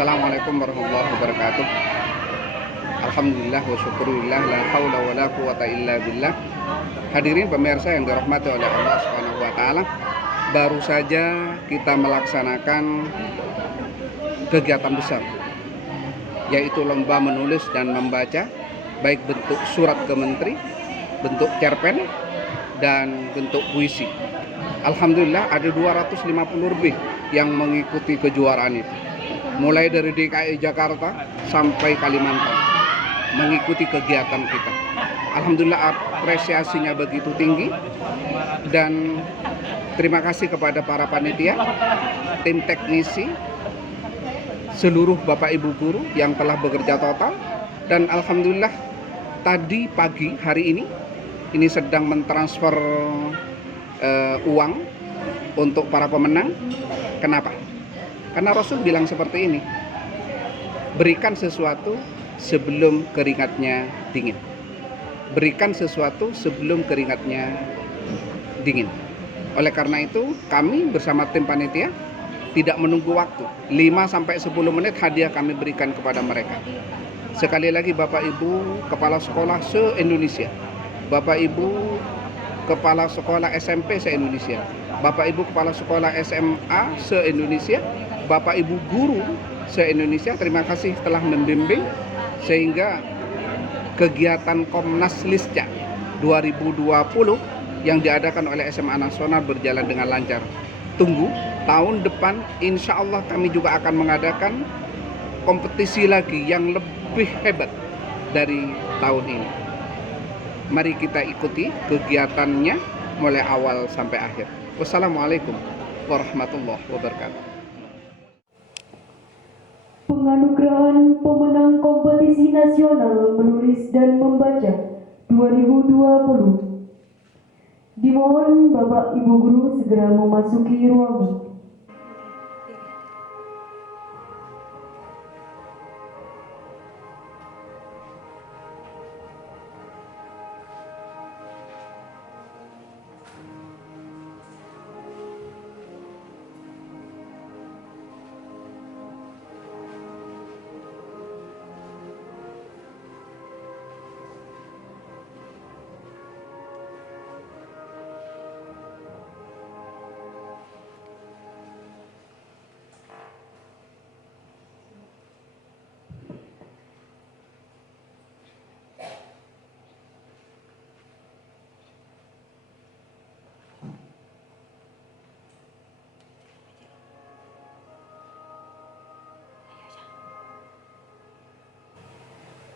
Assalamualaikum warahmatullahi wabarakatuh. Alhamdulillah wa syukurillah, la haula wa la quwata illa billah. Hadirin pemirsa yang dirahmati oleh Allah Subhanahu wa taala, baru saja kita melaksanakan kegiatan besar, yaitu lomba menulis dan membaca, baik bentuk surat ke menteri, bentuk cerpen, dan bentuk puisi. Alhamdulillah ada 250 lebih yang mengikuti kejuaraan itu, mulai dari DKI Jakarta sampai Kalimantan mengikuti kegiatan kita. Alhamdulillah apresiasinya begitu tinggi, dan terima kasih kepada para panitia, tim teknisi, seluruh Bapak Ibu guru yang telah bekerja total. Dan alhamdulillah tadi pagi hari ini sedang mentransfer uang untuk para pemenang. Kenapa? Karena Rasul bilang seperti ini, berikan sesuatu sebelum keringatnya dingin. Berikan sesuatu sebelum keringatnya dingin. Oleh karena itu, kami bersama tim panitia tidak menunggu waktu. 5-10 menit hadiah kami berikan kepada mereka. Sekali lagi Bapak Ibu Kepala Sekolah se-Indonesia, Bapak Ibu Kepala Sekolah SMP se-Indonesia, Bapak Ibu Kepala Sekolah SMA se-Indonesia, Bapak Ibu Guru se-Indonesia, terima kasih telah membimbing sehingga kegiatan Komnas Lisca 2020 yang diadakan oleh SMA Nasional berjalan dengan lancar. Tunggu tahun depan, insya Allah kami juga akan mengadakan kompetisi lagi yang lebih hebat dari tahun ini. Mari kita ikuti kegiatannya mulai awal sampai akhir. Wassalamualaikum warahmatullahi wabarakatuh. Penganugerahan pemenang kompetisi nasional menulis dan membaca 2020. Dimohon Bapak Ibu Guru segera memasuki ruangan.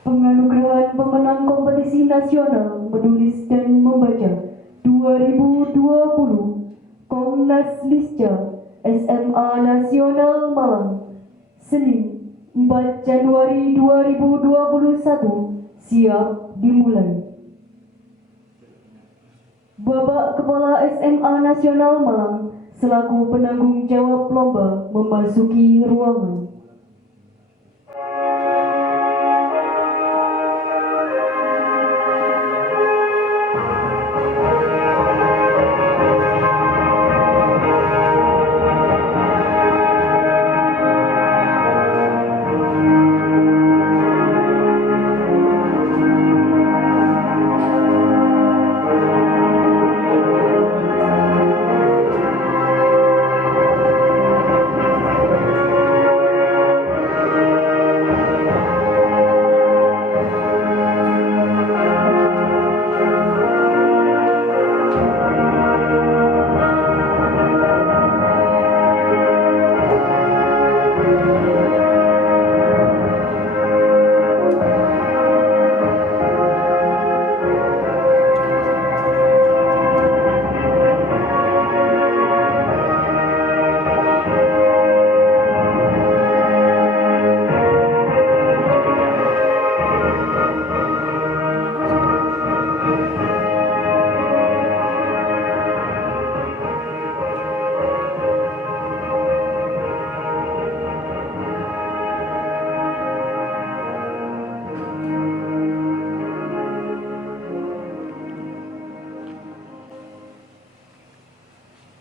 Penganugerahan pemenang kompetisi nasional menulis dan membaca 2020 Komnas Lisca SMA Nasional Malang, Senin 4 Januari 2021, siap dimulai. Bapak Kepala SMA Nasional Malang selaku penanggung jawab lomba memasuki ruangan.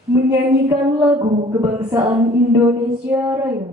Menyanyikan lagu kebangsaan Indonesia Raya.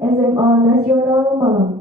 SMA Nasional Malang.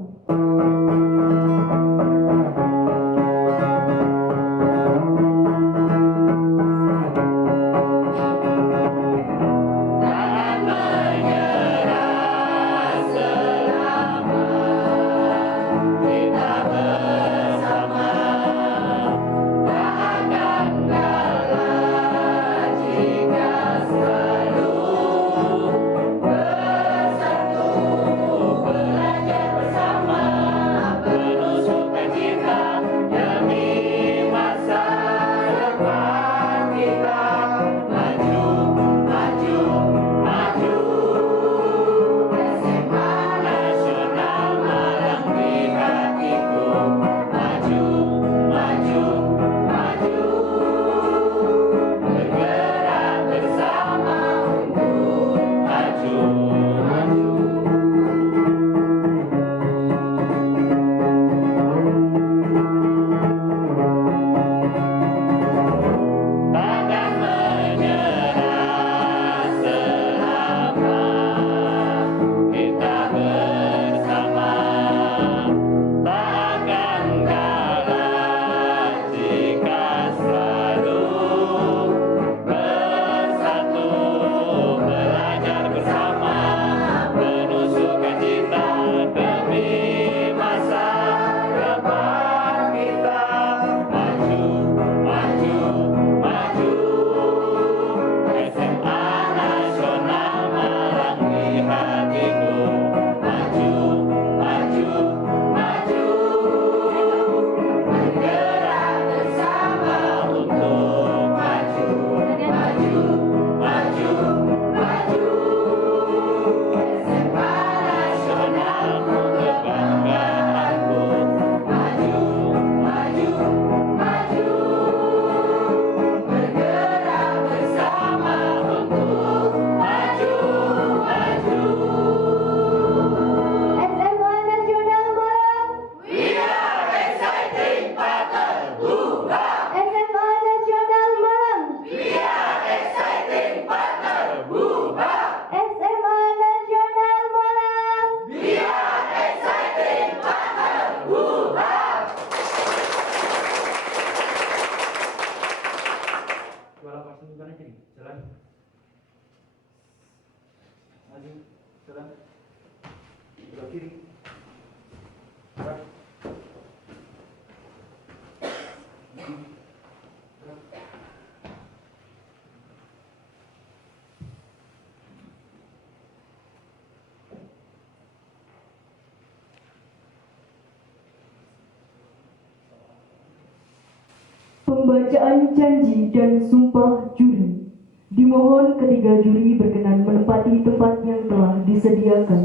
Pembacaan janji dan sumpah juri. Dimohon ketiga juri berkenan menempati tempat yang telah disediakan.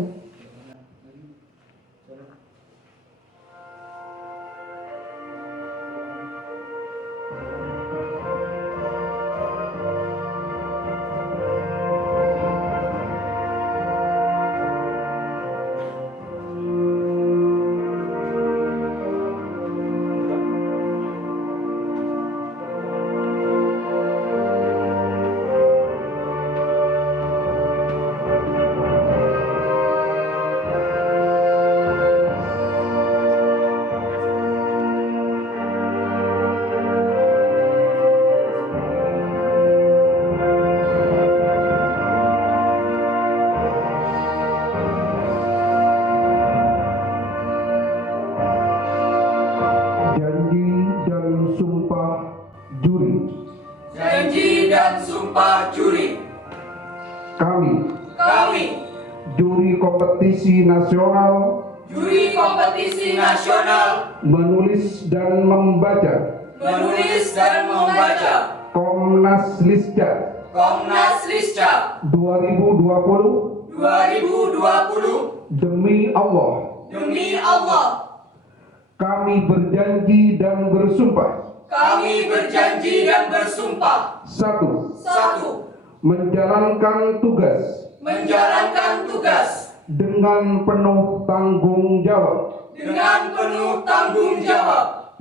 Janji dan sumpah juri. Kami, juri kompetisi nasional, menulis dan membaca, Komnas Lisca 2020, demi Allah, kami berjanji dan bersumpah. Satu, menjalankan tugas dengan penuh tanggung jawab.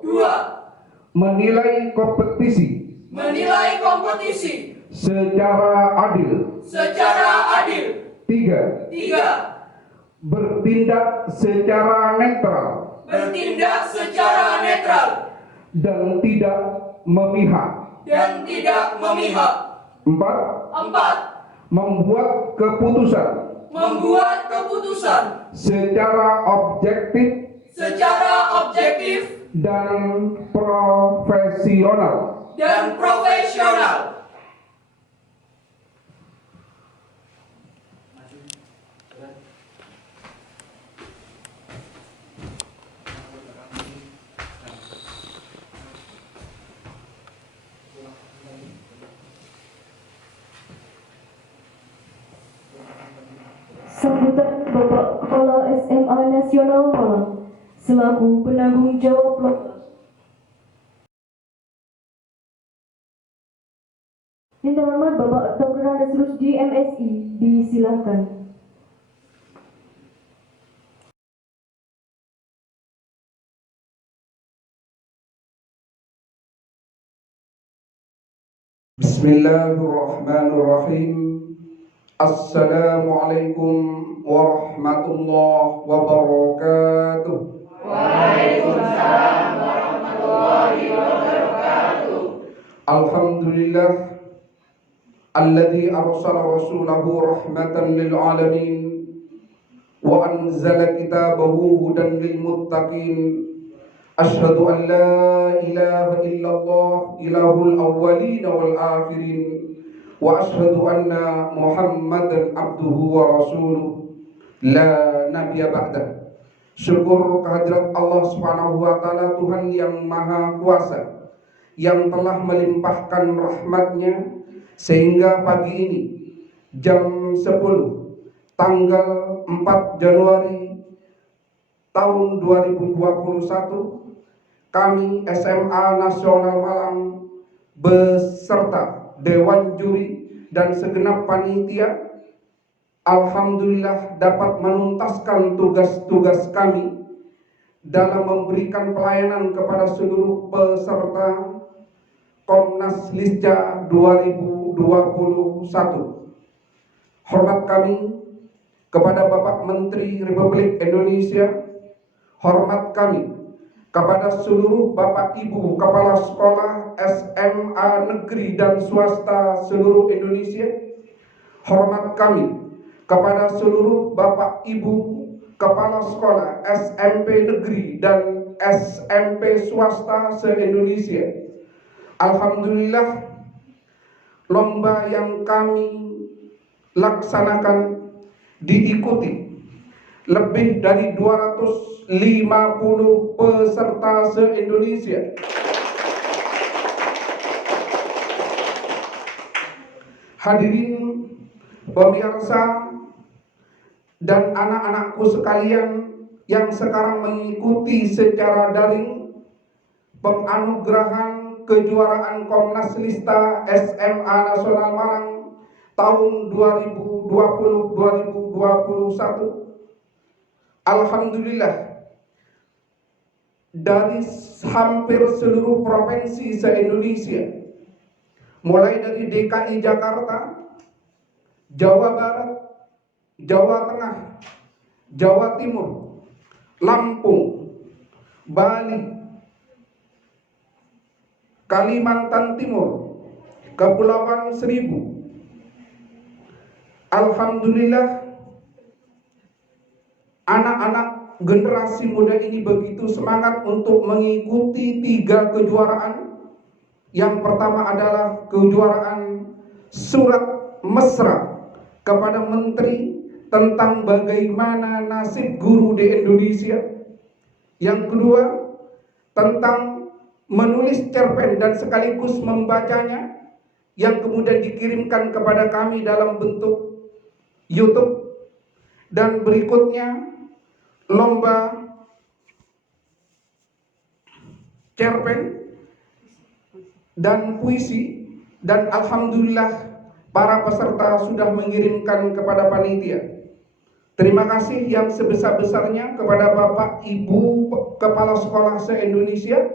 Dua, menilai kompetisi secara adil. Tiga, bertindak secara netral bertindak secara netral dan tidak memihak. dan tidak memihak. 4. 4. Membuat keputusan Membuat keputusan secara objektif dan profesional. profesional. Sambutan Bapak Kepala SMA Nasional Malang selaku penanggung jawab lomba. Yang terhormat Bapak Dr. Andes Rusdi MSI, disilakan. Bismillahirrahmanirrahim. Assalamualaikum warahmatullahi wabarakatuh. Waalaikumsalam warahmatullahi wabarakatuh. Alhamdulillah alladzi arsala rasulahu rahmatan lil alamin wa anzala kitabahu hudan lil muttaqin. Asyhadu an la ilaha illallah ilahul awwalin wal akhirin wa asyhadu anna Muhammadan abduhu wa rasuluh la nabiyya ba'dah. Syukur kehadirat Allah Subhanahu wa taala, Tuhan yang Maha Kuasa, yang telah melimpahkan rahmatnya sehingga pagi ini jam 10 tanggal 4 Januari tahun 2021 kami SMA Nasional Malang beserta Dewan Juri dan segenap panitia alhamdulillah dapat menuntaskan tugas-tugas kami dalam memberikan pelayanan kepada seluruh peserta Komnas Lisja 2021. Hormat kami kepada Bapak Menteri Republik Indonesia, hormat kami kepada seluruh Bapak Ibu Kepala Sekolah SMA Negeri dan Swasta seluruh Indonesia, hormat kami kepada seluruh Bapak Ibu Kepala Sekolah SMP Negeri dan SMP Swasta se-Indonesia. Alhamdulillah, lomba yang kami laksanakan diikuti lebih dari 250 peserta se-Indonesia. Hadirin pemirsa dan anak-anakku sekalian yang sekarang mengikuti secara daring penganugerahan kejuaraan Komnas Lista SMA Nasional Malang tahun 2020-2021. Alhamdulillah, dari hampir seluruh provinsi se-Indonesia, mulai dari DKI Jakarta, Jawa Barat, Jawa Tengah, Jawa Timur, Lampung, Bali, Kalimantan Timur, Kepulauan Seribu. Alhamdulillah, anak-anak generasi muda ini begitu semangat untuk mengikuti 3 kejuaraan. Yang pertama adalah kejuaraan surat mesra kepada Menteri tentang bagaimana nasib guru di Indonesia. Yang kedua, tentang menulis cerpen dan sekaligus membacanya, yang kemudian dikirimkan kepada kami dalam bentuk YouTube. Dan berikutnya lomba cerpen dan puisi, dan alhamdulillah para peserta sudah mengirimkan kepada panitia. Terima kasih yang sebesar-besarnya kepada Bapak Ibu Kepala Sekolah se-Indonesia,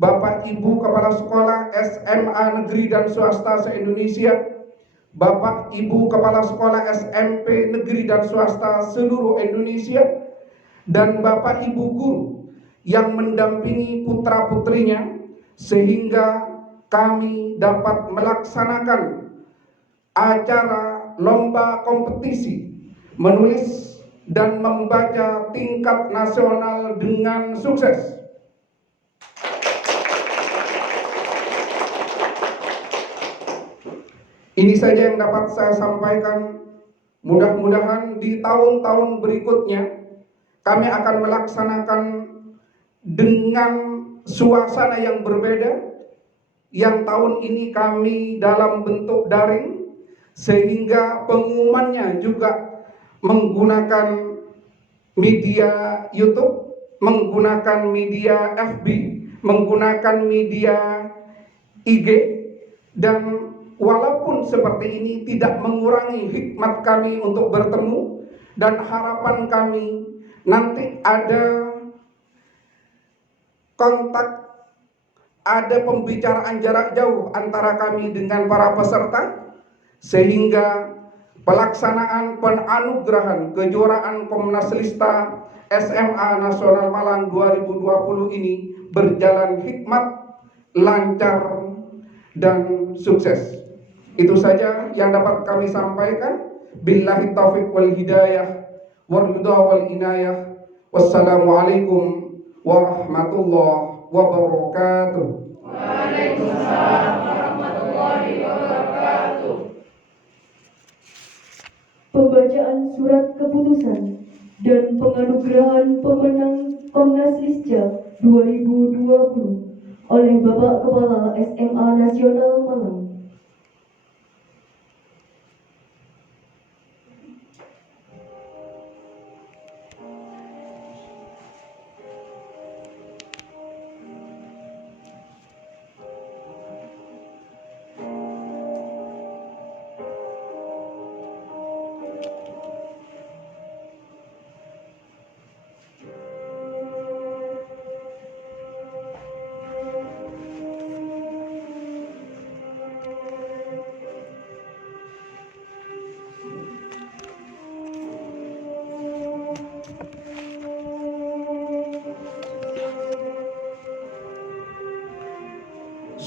Bapak Ibu Kepala Sekolah SMA Negeri dan Swasta se-Indonesia, Bapak Ibu Kepala Sekolah SMP negeri dan swasta seluruh Indonesia, dan Bapak Ibu guru yang mendampingi putra-putrinya sehingga kami dapat melaksanakan acara lomba kompetisi menulis dan membaca tingkat nasional dengan sukses. Ini saja yang dapat saya sampaikan. Mudah-mudahan di tahun-tahun berikutnya kami akan melaksanakan dengan suasana yang berbeda. Yang tahun ini kami dalam bentuk daring, sehingga pengumumannya juga menggunakan media YouTube, menggunakan media FB, menggunakan media IG, dan walaupun seperti ini tidak mengurangi hikmat kami untuk bertemu, dan harapan kami nanti ada kontak, ada pembicaraan jarak jauh antara kami dengan para peserta, sehingga pelaksanaan penganugerahan kejuaraan Komnas Lista SMA Nasional Malang 2020 ini berjalan hikmat, lancar, dan sukses. Itu saja yang dapat kami sampaikan. Billahi taufiq wal hidayah wal ridha wal inayah. Wassalamualaikum warahmatullahi wabarakatuh. Waalaikumsalam warahmatullahi wabarakatuh. Pembacaan surat keputusan dan penganugerahan pemenang Komnas Lisca 2020 oleh Bapak Kepala SMA Nasional Malang.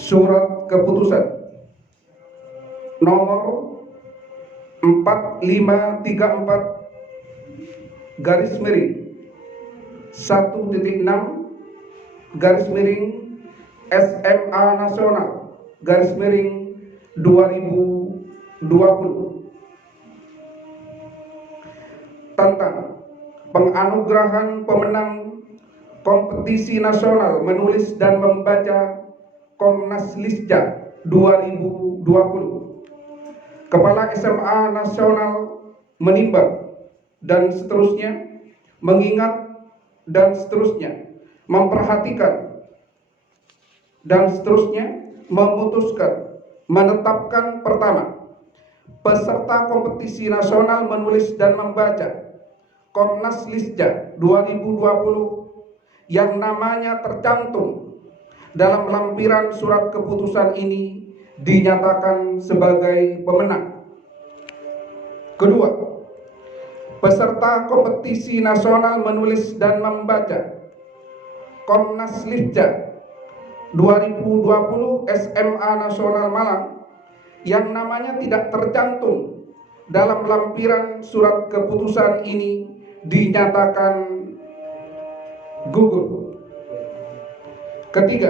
Surat keputusan nomor 4534 garis miring 1.6 garis miring SMA Nasional garis miring 2020 tentang penganugerahan pemenang kompetisi nasional menulis dan membaca Komnas Lisca 2020. Kepala SMA Nasional menimbang dan seterusnya, mengingat dan seterusnya, memperhatikan dan seterusnya, memutuskan, menetapkan pertama, peserta kompetisi nasional menulis dan membaca Komnas Lisca 2020 yang namanya tercantum dalam lampiran surat keputusan ini dinyatakan sebagai pemenang. Kedua, peserta kompetisi nasional menulis dan membaca Komnas Lisca 2020 SMA Nasional Malang yang namanya tidak tercantum dalam lampiran surat keputusan ini dinyatakan gugur. Ketiga,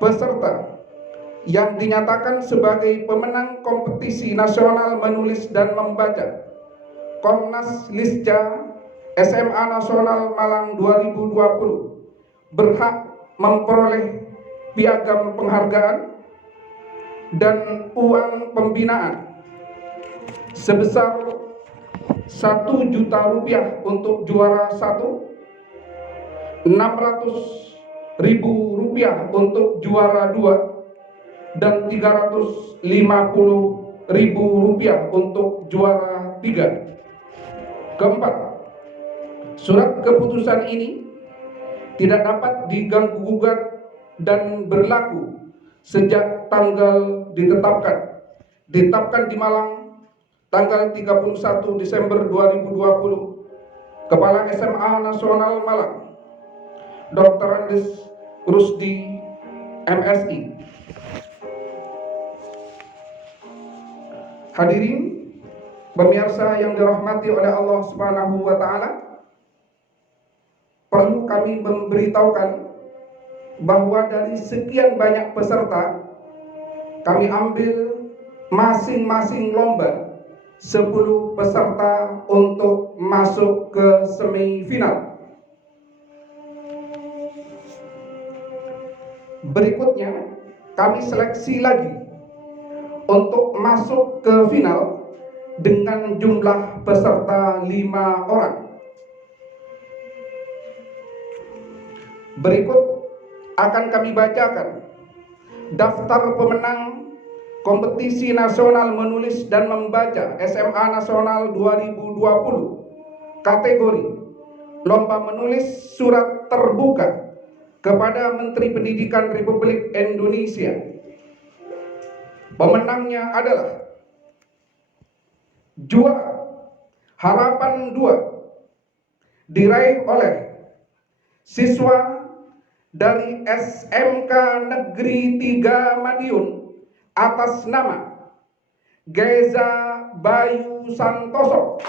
peserta yang dinyatakan sebagai pemenang kompetisi nasional menulis dan membaca Komnas Lisca SMA Nasional Malang 2020 berhak memperoleh piagam penghargaan dan uang pembinaan sebesar Rp1 juta untuk juara 1, Rp600.000 untuk juara 2, dan Rp350.000 untuk juara 3. Keempat, surat keputusan ini tidak dapat diganggu gugat dan berlaku sejak tanggal ditetapkan, ditetapkan di Malang tanggal 31 Desember 2020, Kepala SMA Nasional Malang, Dr. Andes Rusdi, MSI. Hadirin pemirsa yang dirahmati oleh Allah Subhanahu wa taala, perlu kami memberitahukan bahwa dari sekian banyak peserta, kami ambil masing-masing lomba 10 peserta untuk masuk ke semifinal. Berikutnya, kami seleksi lagi untuk masuk ke final dengan jumlah peserta 5 orang. Berikut akan kami bacakan daftar pemenang kompetisi nasional menulis dan membaca SMA Nasional 2020 kategori lomba menulis surat terbuka kepada Menteri Pendidikan Republik Indonesia. Pemenangnya adalah juara Harapan 2 diraih oleh siswa dari SMK Negeri 3 Madiun atas nama Geza Bayu Santoso.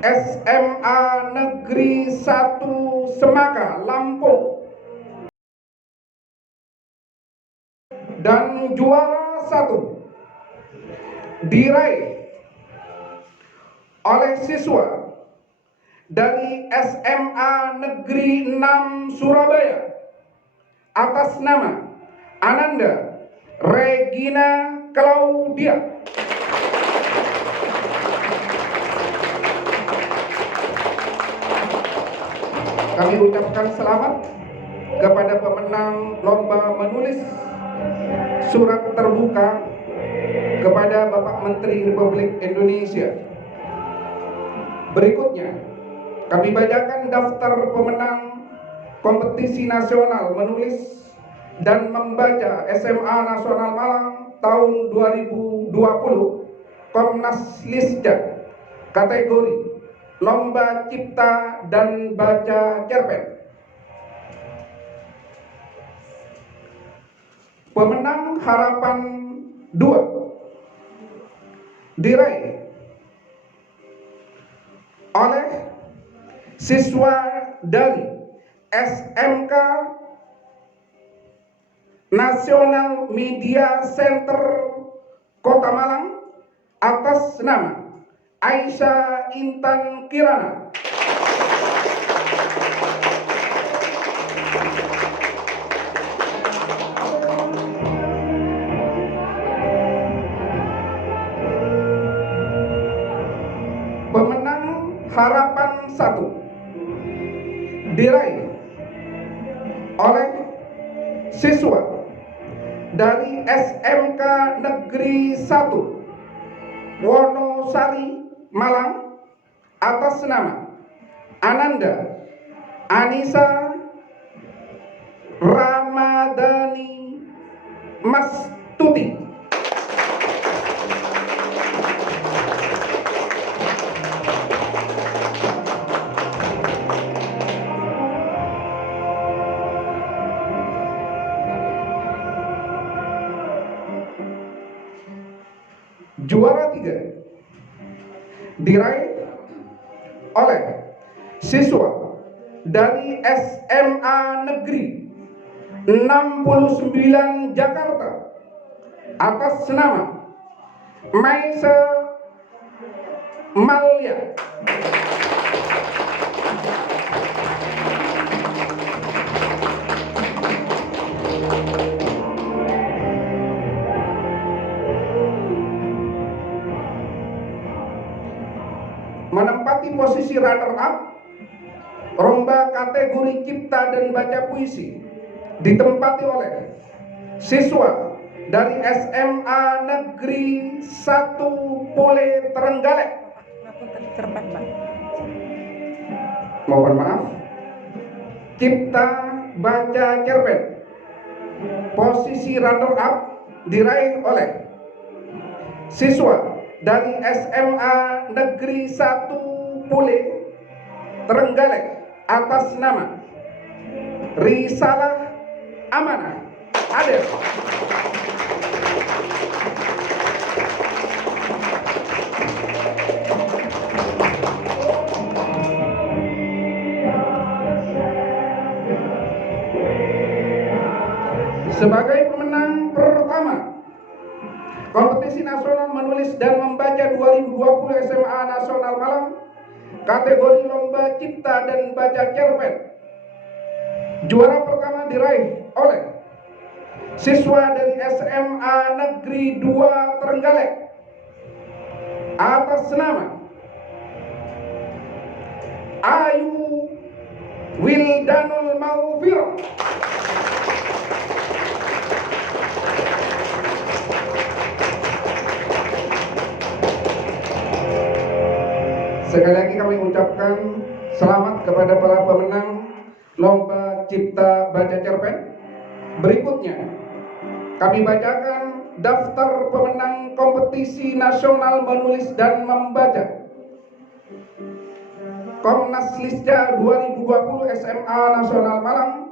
SMA Negeri 1 Semaka, Lampung. Dan juara 1 diraih oleh siswa dari SMA Negeri 6 Surabaya atas nama Ananda Regina Claudia. Kami ucapkan selamat kepada pemenang lomba menulis surat terbuka kepada Bapak Menteri Republik Indonesia. Berikutnya, kami bacakan daftar pemenang kompetisi nasional menulis dan membaca SMA Nasional Malang tahun 2020 Komnas Lisda kategori Lomba Cipta dan Baca Cerpen. Pemenang Harapan 2 diraih oleh siswa dari SMK Nasional Media Center Kota Malang atas nama Aisyah Intan Kirana. Pemenang Harapan 1 diraih oleh siswa dari SMK Negeri 1 Wonosari, Malang, atas nama Ananda Anissa Ramadhani Mastuti. Juara 3 diraih oleh siswa dari SMA Negeri 69 Jakarta atas nama Maisa Malia. Menempati posisi runner up lomba kategori cipta dan baca puisi ditempati oleh siswa dari SMA Negeri 1 Pole Trenggalek. Mohon maaf, cipta baca cerpen. Posisi runner up diraih oleh siswa dari SMA Negeri 1 Pole Trenggalek atas nama Risalah Amanah Ades. Sebagai pemenang pertama Kompetisi Nasional Menulis dan Membaca 2020 SMA Nasional Malang, kategori Lomba Cipta dan Baca Cerpen, juara pertama diraih oleh siswa dari SMA Negeri 2 Trenggalek atas nama Ayu Wildanul Maufiro. Sekali lagi kami ucapkan selamat kepada para pemenang Lomba Cipta Baca Cerpen. Berikutnya kami bacakan daftar pemenang Kompetisi Nasional Menulis dan Membaca Komnas Lisca 2020 SMA Nasional Malang,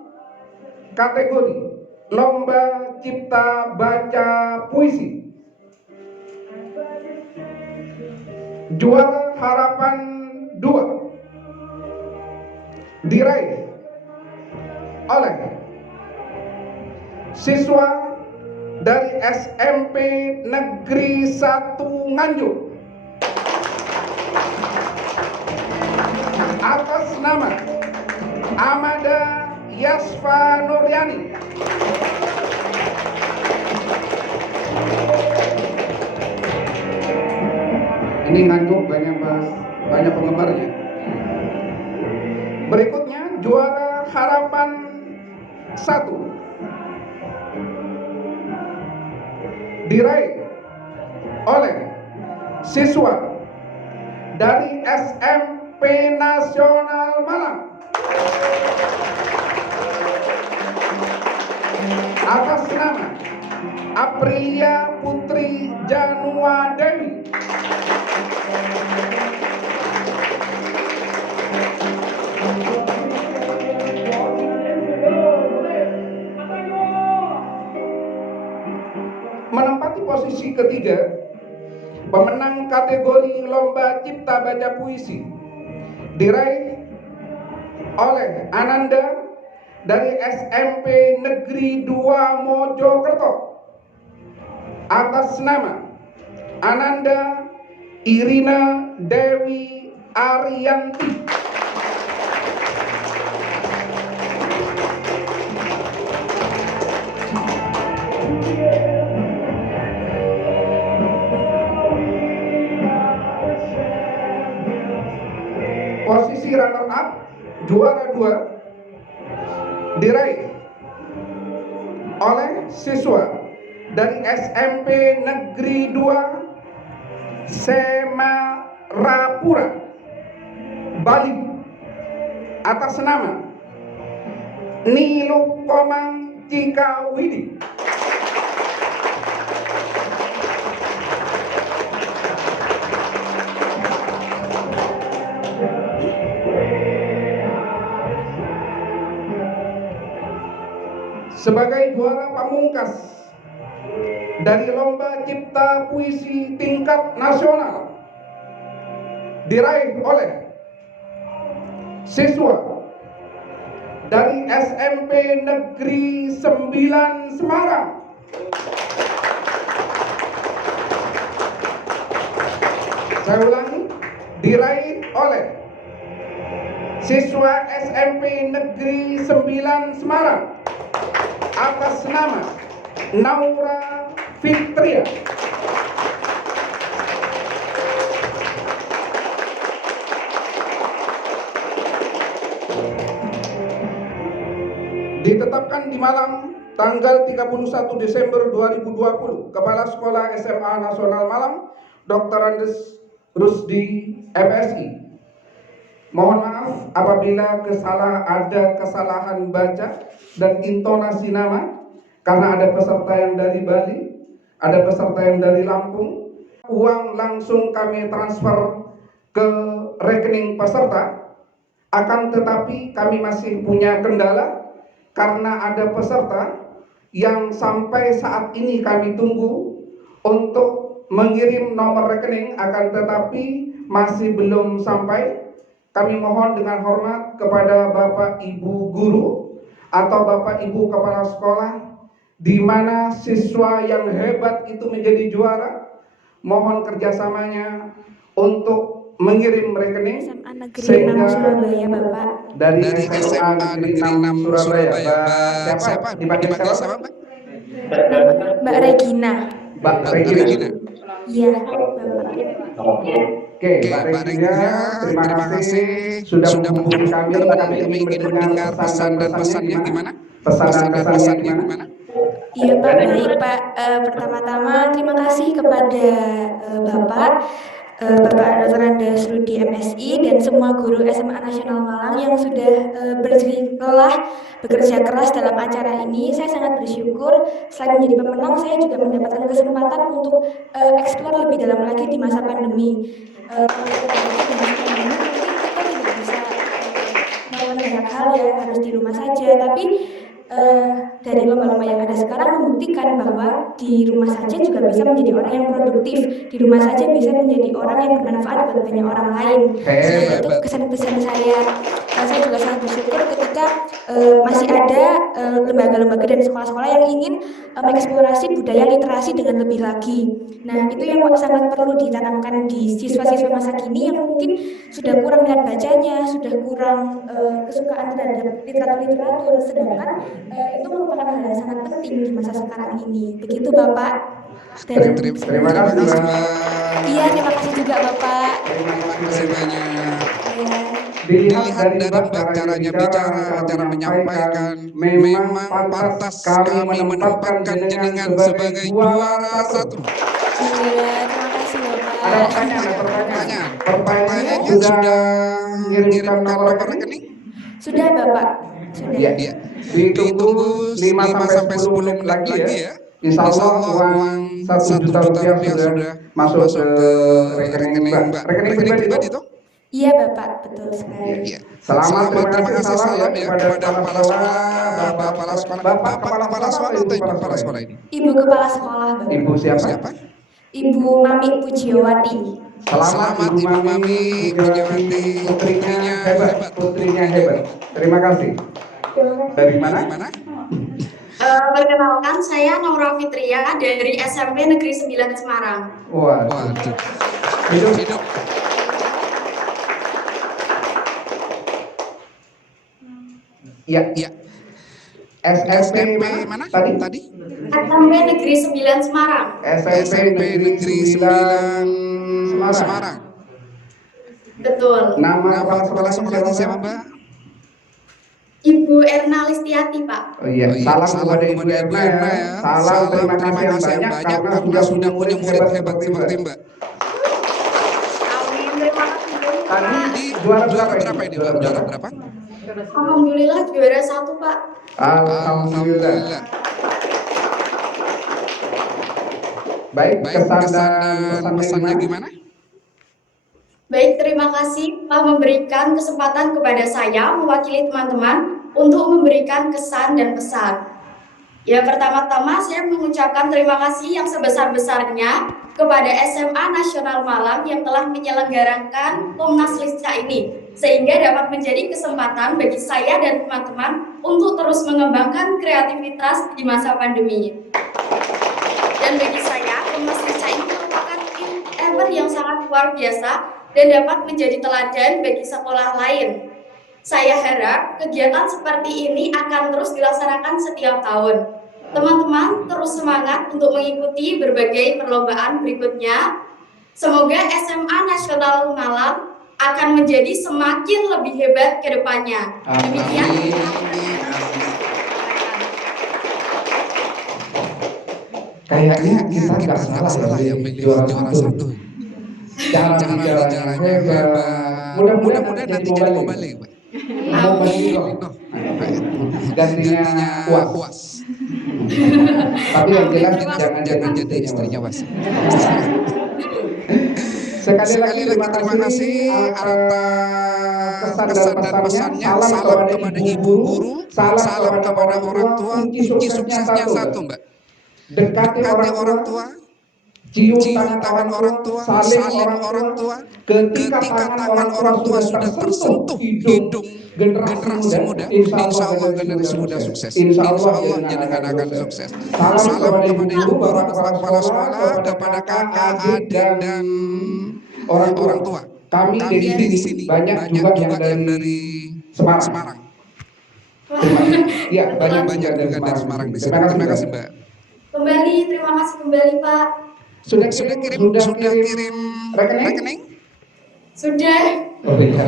kategori Lomba Cipta Baca Puisi. Juara Harapan 2 diraih oleh siswa dari SMP Negeri 1 Nganjuk atas nama Amada Yasfa Nuryani. Ini Nganjuk banyak penggemarnya. Berikutnya juara Harapan 1 diraih oleh siswa dari SMP Nasional Malang atas nama Aprilia Putri Janua Dewi. Menempati posisi ketiga, pemenang kategori Lomba Cipta Baca Puisi diraih oleh Ananda dari SMP Negeri 2 Mojokerto atas nama Ananda Irina Dewi Ariyanti. Posisi runner up juara 2 diraih oleh siswa dari SMP Negeri 2 Semarapura, Bali, atas nama Nilu Komang Cikawidi. Sebagai juara pamungkas dari lomba cipta puisi tingkat nasional diraih oleh siswa dari SMP Negeri 9 Semarang. Saya ulangi, diraih oleh siswa SMP Negeri 9 Semarang atas nama Naura Fitria. Ditetapkan di Malang tanggal 31 Desember 2020, Kepala Sekolah SMA Nasional Malang, Dr. Andes Rusdi, MSI. Mohon maaf apabila ada kesalahan baca dan intonasi nama, karena ada peserta yang dari Bali, ada peserta yang dari Lampung. Uang langsung kami transfer ke rekening peserta, akan tetapi kami masih punya kendala karena ada peserta yang sampai saat ini kami tunggu untuk mengirim nomor rekening, akan tetapi masih belum sampai. Kami mohon dengan hormat kepada Bapak Ibu Guru atau Bapak Ibu Kepala Sekolah, di mana siswa yang hebat itu menjadi juara, mohon kerjasamanya untuk mengirim rekening SMA Negeri 6 sehingga Surabaya, Bapak. dari SMA Negeri 6 Surabaya. Siapa? Dipanggil siapa? Mbak Regina. Mbak Regina. Iya, Bapak. Oke, Mbak Regina, terima kasih sudah menghubungi kami. Kami ingin mendengar pesan dan pesannya gimana? Pesan dan pesannya gimana? Iya Pak, baik Pak. Pertama-tama terima kasih kepada Bapak Dr. Andes Rudi MSI dan semua guru SMA Nasional Malang yang sudah berjerih bekerja keras dalam acara ini. Saya sangat bersyukur. Selain menjadi pemenang, saya juga mendapatkan kesempatan untuk eksplor lebih dalam lagi di masa pandemi. Kalau kita berada di masa pandemi, mungkin kita tidak bisa melakukan banyak hal ya, harus di rumah saja. Tapi dari lomba-lomba yang ada sekarang membuktikan bahwa di rumah saja juga bisa menjadi orang yang produktif, di rumah saja bisa menjadi orang yang bermanfaat buat banyak orang lain. Nah, itu kesan-pesan saya. Saya juga sangat bersyukur ketika masih ada lembaga-lembaga dan sekolah-sekolah yang ingin mengeksplorasi budaya literasi dengan lebih lagi. Nah, itu yang sangat perlu ditanamkan di siswa-siswa masa kini yang mungkin sudah kurang minat bacanya, sudah kurang kesukaan terhadap literatur-literatur, sedangkan itu merupakan hal yang sangat penting di masa sekarang ini. Begitu Bapak. Dan Terima kasih Mbak. Iya, terima kasih juga Bapak. Terima kasih banyak. Ya. Dilihat dari Mbak caranya bicara, cara menyampaikan, memang pantas kami menempatkan jenengan sebagai juara satu. Iya, terima kasih Bapak. Ada pertanyaan. Pertanyaannya sudah mengirimkan nomor rekening? Sudah Bapak. Sudah. Iya. Ditunggu 5 sampai 10 menit lagi ya. Insya Allah uang 1 juta rupiah sudah masuk ke rekening Mbak. Rekening pribadi itu? Iya Bapak, betul sekali. Iya. Selamat, terima kasih salam ya kepada kepala sekolah, Bapak kepala sekolah atau Ibu kepala sekolah ini? Ibu kepala sekolah Bapak. Ibu siapa? Ibu Mami Pujiawati. Selamat Ibu Mami Pujiawati, putrinya hebat. Terima kasih. Dari mana? Perkenalkan, saya Naura Fitria dari SMP Negeri 9 Semarang. Waduh. Hidup. Iya. SMP mana? Tadi? SMP Negeri 9 Semarang. SMP Negeri 9 Semarang. Betul. Nama kepala sekolahnya siapa, Mbak? Ibu Erna Listiati, Pak. Oh iya, salam kepada Ibu Erna ya. Salam terima kasih yang banyak karena sudah punya murid hebat seperti Mbak. Tadi juara berapa ini? Juara berapa? Alhamdulillah juara 1, Pak. Alhamdulillah. Baik, kesan dan pesannya gimana? Baik, terima kasih telah memberikan kesempatan kepada saya mewakili teman-teman untuk memberikan kesan dan pesan. Ya, pertama-tama saya mengucapkan terima kasih yang sebesar-besarnya kepada SMA Nasional Malang yang telah menyelenggarakan Komnas Lisca ini, sehingga dapat menjadi kesempatan bagi saya dan teman-teman untuk terus mengembangkan kreativitas di masa pandemi. Dan bagi saya, Komnas Lisca ini merupakan event yang sangat luar biasa dan dapat menjadi teladan bagi sekolah lain. Saya harap kegiatan seperti ini akan terus dilaksanakan setiap tahun. Teman-teman terus semangat untuk mengikuti berbagai perlombaan berikutnya. Semoga SMA Nasional Malang akan menjadi semakin lebih hebat ke depannya. Demikian. Kayaknya kita nggak salah ya juara satu. Cara bicaranya hebat. Mudah-mudahan jadi mobile. Gantinya UAS. Tapi yang jelas jangan jadi istrinya Was. Sekali lagi terima kasih atas kesan dan pesannya. Salam kepada ibu guru, salam kepada orang tua. Kunci suksesnya satu, Mbak. Dekati orang tua, cium tangan orang tua, salim orang tua. Ketika tangan orang tua sudah tersentuh hidung generasi muda, insya Allah generasi muda sukses. Insya Allah jenengan akan sukses. Salam kepada ibu guru, bapak kepala sekolah, kepada kakak, adik, dan orang tua. Kami di sini banyak juga yang dari Semarang. Iya, banyak juga dari Semarang di sini. Terima kasih, Mbak. Kembali, terima kasih kembali, Pak. Sudah kirim rekening? Sudah. Oh iya.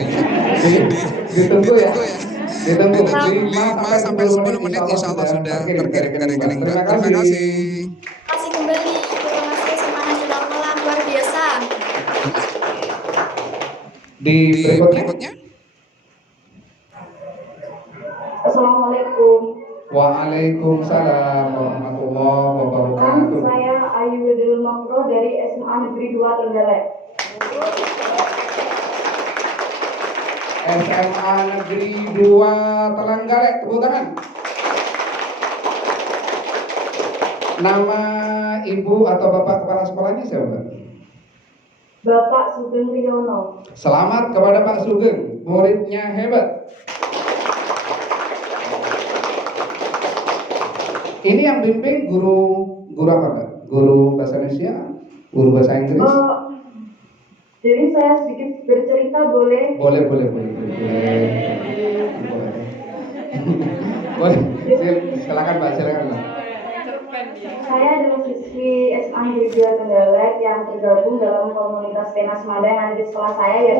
Ditunggu ya. Ditunggu 5 sampai 10 menit insya Allah sudah terkirim ke rekening. Terima kasih. Terima kasih kembali. Terima kasih SMA Nasional Malang, luar biasa. Di berikutnya. Assalamualaikum. Waalaikumsalam warahmatullahi wabarakatuh. Saya Ayu Wedul Makro dari SMA Negeri 2 Trenggalek. SMA Negeri 2 Trenggalek, tepuk tangan. Nama ibu atau bapak kepala sekolahnya siapa? Bapak Sugeng Riono. Selamat kepada Pak Sugeng, muridnya hebat. Ini yang bimbing guru apa, Mbak? Guru bahasa Indonesia, guru bahasa Inggris? Jadi saya sedikit bercerita boleh? Boleh. Silakan Mbak. Saya adalah siswi SMA Negeri 2 Trenggalek yang tergabung dalam komunitas Tenas Mada yang ada di sekolah saya ya.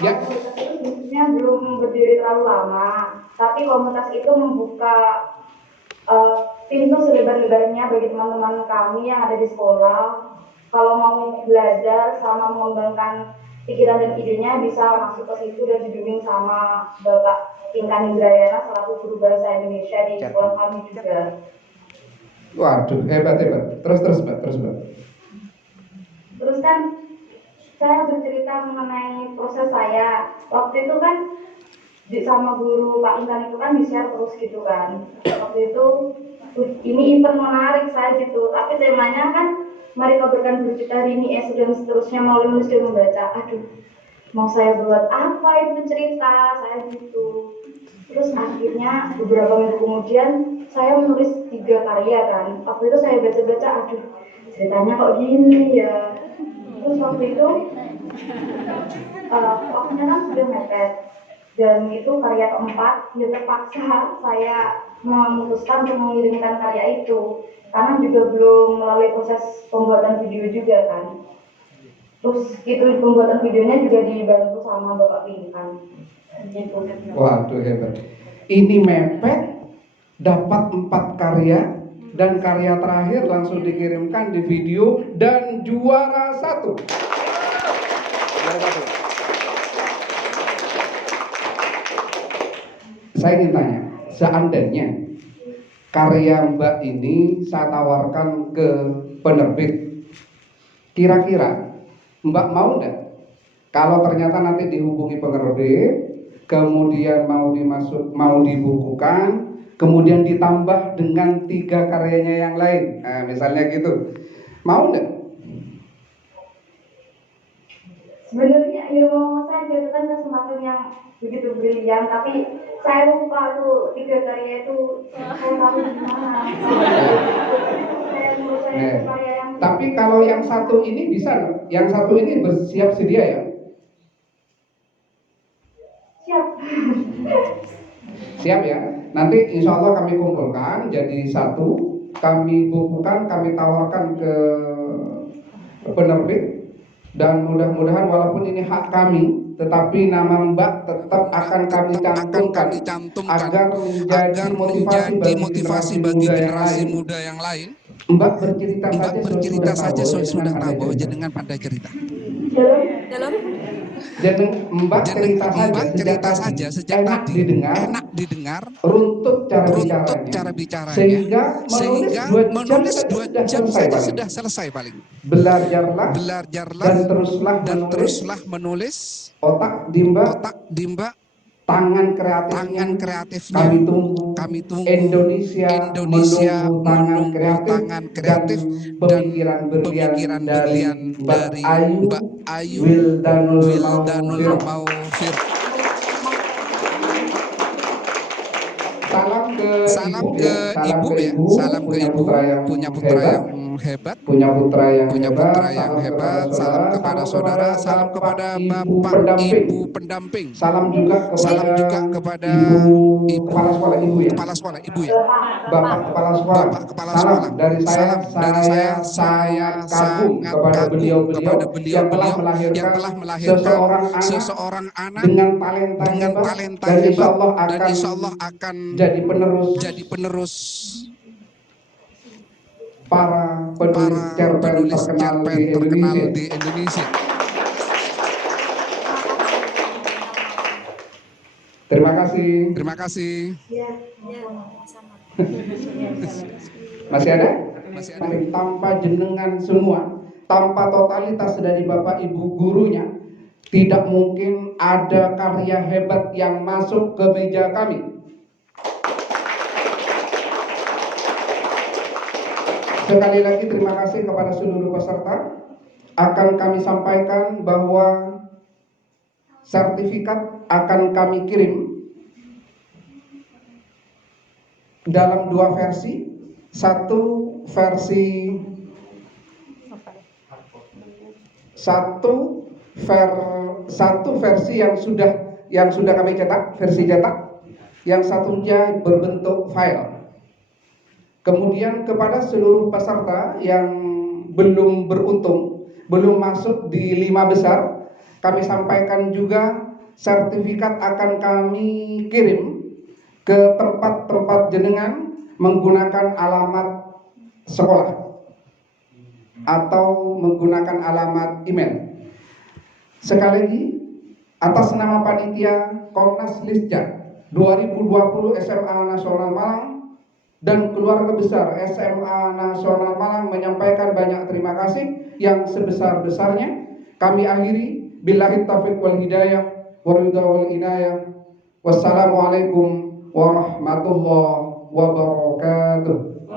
Ya. Komunitas itu sebenarnya belum berdiri terlalu lama, tapi komunitas itu membuka pintu selebar-lebarnya bagi teman-teman kami yang ada di sekolah. Kalau mau belajar sama mengembangkan pikiran dan idenya bisa masuk ke situ dan dibimbing sama Bapak Pinkan Indrayana selaku guru bahasa Indonesia di sekolah kami juga. Waduh, hebat. Terus Mbak. Terus kan saya bercerita mengenai proses saya. Waktu itu kan sama guru Pak Intan itu kan di-share terus gitu kan. Waktu itu ini event menarik saya gitu, tapi temanya kan mari kabarkan bercerita hari ini dan seterusnya melalui menulis dan membaca. Aduh, mau saya buat apa itu cerita saya gitu. Terus akhirnya beberapa minggu kemudian saya menulis 3 karya kan. Waktu itu saya baca-baca, aduh ceritanya kok gini ya. Terus waktu itu waktunya kan sudah mepet dan itu karya keempat, ya terpaksa saya memutuskan untuk mengirimkan karya itu karena juga belum melalui proses pembuatan video juga kan. Terus itu pembuatan videonya juga dibantu sama Bapak Pinkan gitu. Waduh, hebat. Ini mepet dapat 4 karya dan karya terakhir langsung dikirimkan di video dan juara 1. Saya ingin tanya, seandainya karya Mbak ini saya tawarkan ke penerbit, kira-kira Mbak mau enggak? Kalau ternyata nanti dihubungi penerbit, kemudian mau dibukukan, kemudian ditambah dengan 3 karyanya yang lain, nah, misalnya gitu, mau enggak? Sebenarnya ya mau saja, itu kan kesempatan yang begitu brilian, tapi saya lupa tuh 3 karya itu saya taruh di mana. Menurut saya itu karya yang Tapi kalau yang satu ini bisa loh, yang satu ini bersiap sedia ya? siap. Siap ya. Nanti insya Allah kami kumpulkan jadi satu, kami bukukan, kami tawarkan ke penerbit, dan mudah-mudahan walaupun ini hak kami, tetapi nama Mbak tetap akan kami cantumkan agar menjadi motivasi bagi generasi muda yang lain. Mbak bercerita saja sudah tahu bahwa jenengan pandai cerita. Jadi Mbak cerita saja sejak tadi enak didengar, runtut cara bicaranya, sehingga menulis 2 jam saja sudah selesai paling. Belajarlah dan teruslah menulis. Otak dimba, tangan kreatifnya kami tunggu. Indonesia menunggu tangan kreatif dan pemikiran brilian dari Mbak Ayu Wildanul Maufir. Salam ke ibu ya, punya putra yang hebat, salam kepada saudara, salam kepada bapak ibu pendamping, salam juga kepada ibu kepala sekolah, ibu ya, bapak kepala sekolah, salam dari saya sangat kagum kepada beliau yang telah melahirkan seseorang anak dengan talenta hebat, dan insya Allah akan jadi penerus para penulis cerpen terkenal di Indonesia. Terima kasih. Masih ada? Tanpa jenengan semua, tanpa totalitas dari Bapak Ibu gurunya, tidak mungkin ada karya hebat yang masuk ke meja kami. Sekali lagi terima kasih kepada seluruh peserta. Akan kami sampaikan bahwa sertifikat akan kami kirim dalam 2 versi. Satu versi yang sudah kami cetak, versi cetak. Yang satunya berbentuk file. Kemudian kepada seluruh peserta yang belum beruntung, belum masuk di 5 besar, kami sampaikan juga sertifikat akan kami kirim ke tempat-tempat jenengan menggunakan alamat sekolah atau menggunakan alamat email. Sekali lagi, atas nama panitia Komnas Lisja 2020 SMA Nasional Malang dan keluarga besar SMA Nasional Malang menyampaikan banyak terima kasih yang sebesar-besarnya. Kami akhiri billahi taufiq wal hidayah wa ridha wal inayah. Wassalamualaikum warahmatullahi wabarakatuh.